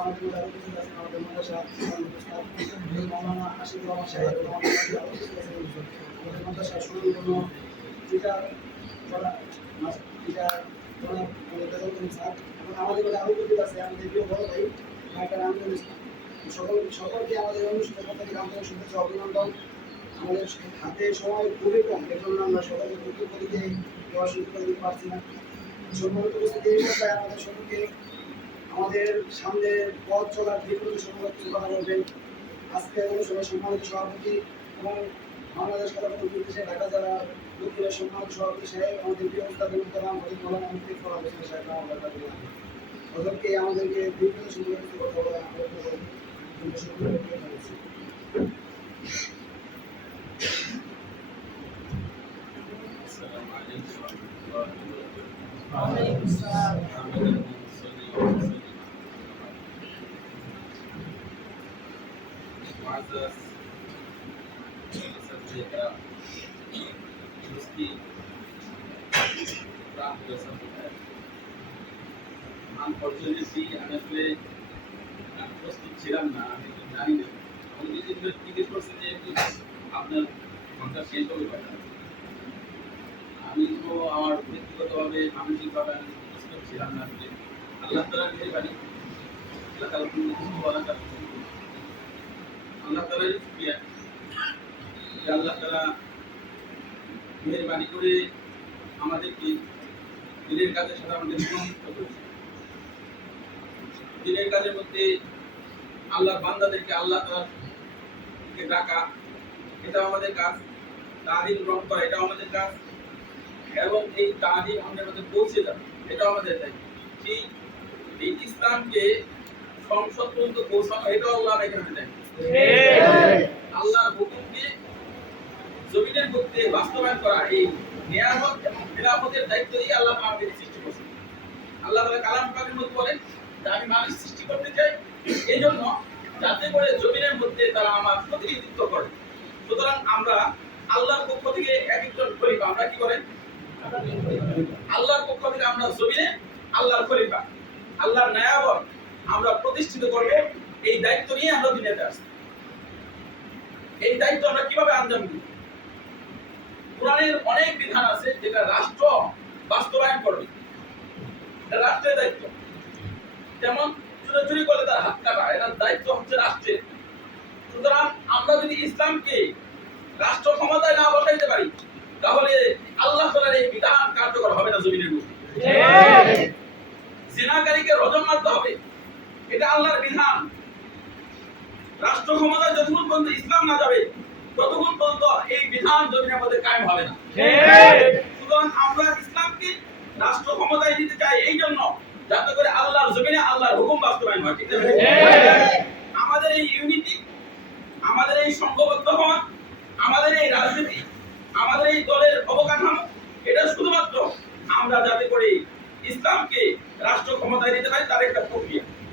আমাদের মধ্যে আরো কিছু আছেন আমাদের মাদ্রাসা মাওলানা আশিকুর রহমান সাহেব আমাদের মধ্যে আরো কিছু আছেন আমাদের মাদ্রাসা সুন্দর যেটা করা যেটা করা স্যার এবং আমাদের মধ্যে আরো কিছু আছে আমাদের প্রিয় বড় ভাই ডাক্তার আমিনুল ইসলাম সকলকে আমাদের অনুষ্ঠানের পক্ষ থেকে আন্তরিক শুভেচ্ছা অভিনন্দন। আমাদের হাতে সময় খুবই কম, এর জন্য আমরা সকলকে বক্তব্য দিতে দেওয়া শুরু করে দিতে পারছি না। সম্মানিত উপস্থিতি এই পর্যায়ে আমাদের সকলকে আমাদের সামনে পথ চলার বিপরীত সম্পর্কে কিছু কথা বলবেন। আজকে অনুষ্ঠানের সম্মানিত সভাপতি এবং বাংলাদেশ খেলাফত দেশে ঢাকা জেলা দক্ষিণের সম্মানিত সভাপতি সাহেব আমাদের প্রিয় উস্তাদ আমাদের মৌলানা মুফতি ফরহাদ হোসেন সাহেব ওদেরকে আমাদেরকে বিভিন্ন সম্পর্কে কিছু কথা বলা Unfortunately, আমি আসলে প্রস্তুত ছিলাম না, আমি জানি না। আমি যদি জিজ্ঞেস করছি যে আপনার ঘন্টা শেষ হবে কয়টা, আমি তো আমার ব্যক্তিগতভাবে মানসিকভাবে আমি প্রস্তুত ছিলাম না। আল্লাহ তাআলার মেহেরবানি, আল্লাহ তাআলা কিছু বলার কাছে আল্লাহ তাআলার শুকরিয়া যে আল্লাহ তাআলা মেহেরবানি করে আমাদেরকে দিনের কাজের সাথে আমাদের সম্পৃক্ত করেছে। দিনের কাজের মধ্যে আল্লাহর বান্দাদেরকে আল্লাহ তাআলাকে ডাকা, এটা আমাদের কাজ। তালিম গ্রহণ করা, এটা আমাদের কাজ। এবং এই তালিম আমাদের মধ্যে পৌঁছে দেওয়া, এটাও আমাদের দায়িত্ব। ঠিক এই ইসলামকে সংসদ পর্যন্ত পৌঁছানো, এটাও আল্লাহ এখানে দায়িত্ব। আল্লাহর হুকুমকে জমিনের মধ্যে বাস্তবায়ন করা, এই নিয়ামত এবং খেলাফতের দায়িত্ব দিয়ে আল্লাহ আমাদের সৃষ্টি করেছেন। আল্লাহ তাআলা কালাম পাকের মধ্যে বলেন যে আমি মানুষ সৃষ্টি করতে চাই এই জন্য যাতে করে জমিনের মধ্যে তারা আমার প্রতিনিধিত্ব করে। সুতরাং আমরা আল্লাহর পক্ষ থেকে এক একজন খলিফা, আমরা কি করেন? আল্লাহর পক্ষ থেকে আমরা জমিনে আল্লাহর খলিফা, আল্লাহর নায়াবত আমরা প্রতিষ্ঠিত করব। এই দায়িত্ব নিয়ে আমরা দুনিয়াতে আসছি। এই দায়িত্ব আমরা কিভাবে আঞ্জাম দিব? কোরআনের অনেক বিধান আছে যেটা রাষ্ট্র বাস্তবায়ন করবে, এটা রাষ্ট্রের দায়িত্ব। যেমন চুরি করলে তার হাত কাটা, এটার দায়িত্ব হচ্ছে রাষ্ট্রের। সুতরাং আমরা যদি ইসলামকে রাষ্ট্র ক্ষমতায় না বসাইতে পারি তাহলে আল্লাহ তাআলার এই বিধান কার্যকর হবে না জমিনের মধ্যে। জিনাকারীকে রজম মারতে হবে, এটা আল্লাহর বিধান। রাষ্ট্র ক্ষমতায় যতক্ষণ পর্যন্ত ইসলাম না যাবে ততক্ষণ পর্যন্ত এই বিধান জমিনের মধ্যে কায়েম হবে না। সুতরাং আমরা ইসলামকে রাষ্ট্র ক্ষমতায় দিতে চাই এই জন্য যাতে করে আল্লাহর জমিনে আল্লাহর হুকুম বাস্তবায়ন হয়। ঠিক আছে? আমাদের এই ইউনিটি, আমাদের এই সংঘবদ্ধ হওয়া, আমাদের এই রাজনীতি, আমাদের এই দলের অবকাঠামো, এটা শুধুমাত্র আমরা যাতে করে ইসলামকে রাষ্ট্র ক্ষমতায় দিতে পারি তার একটা প্রক্রিয়া।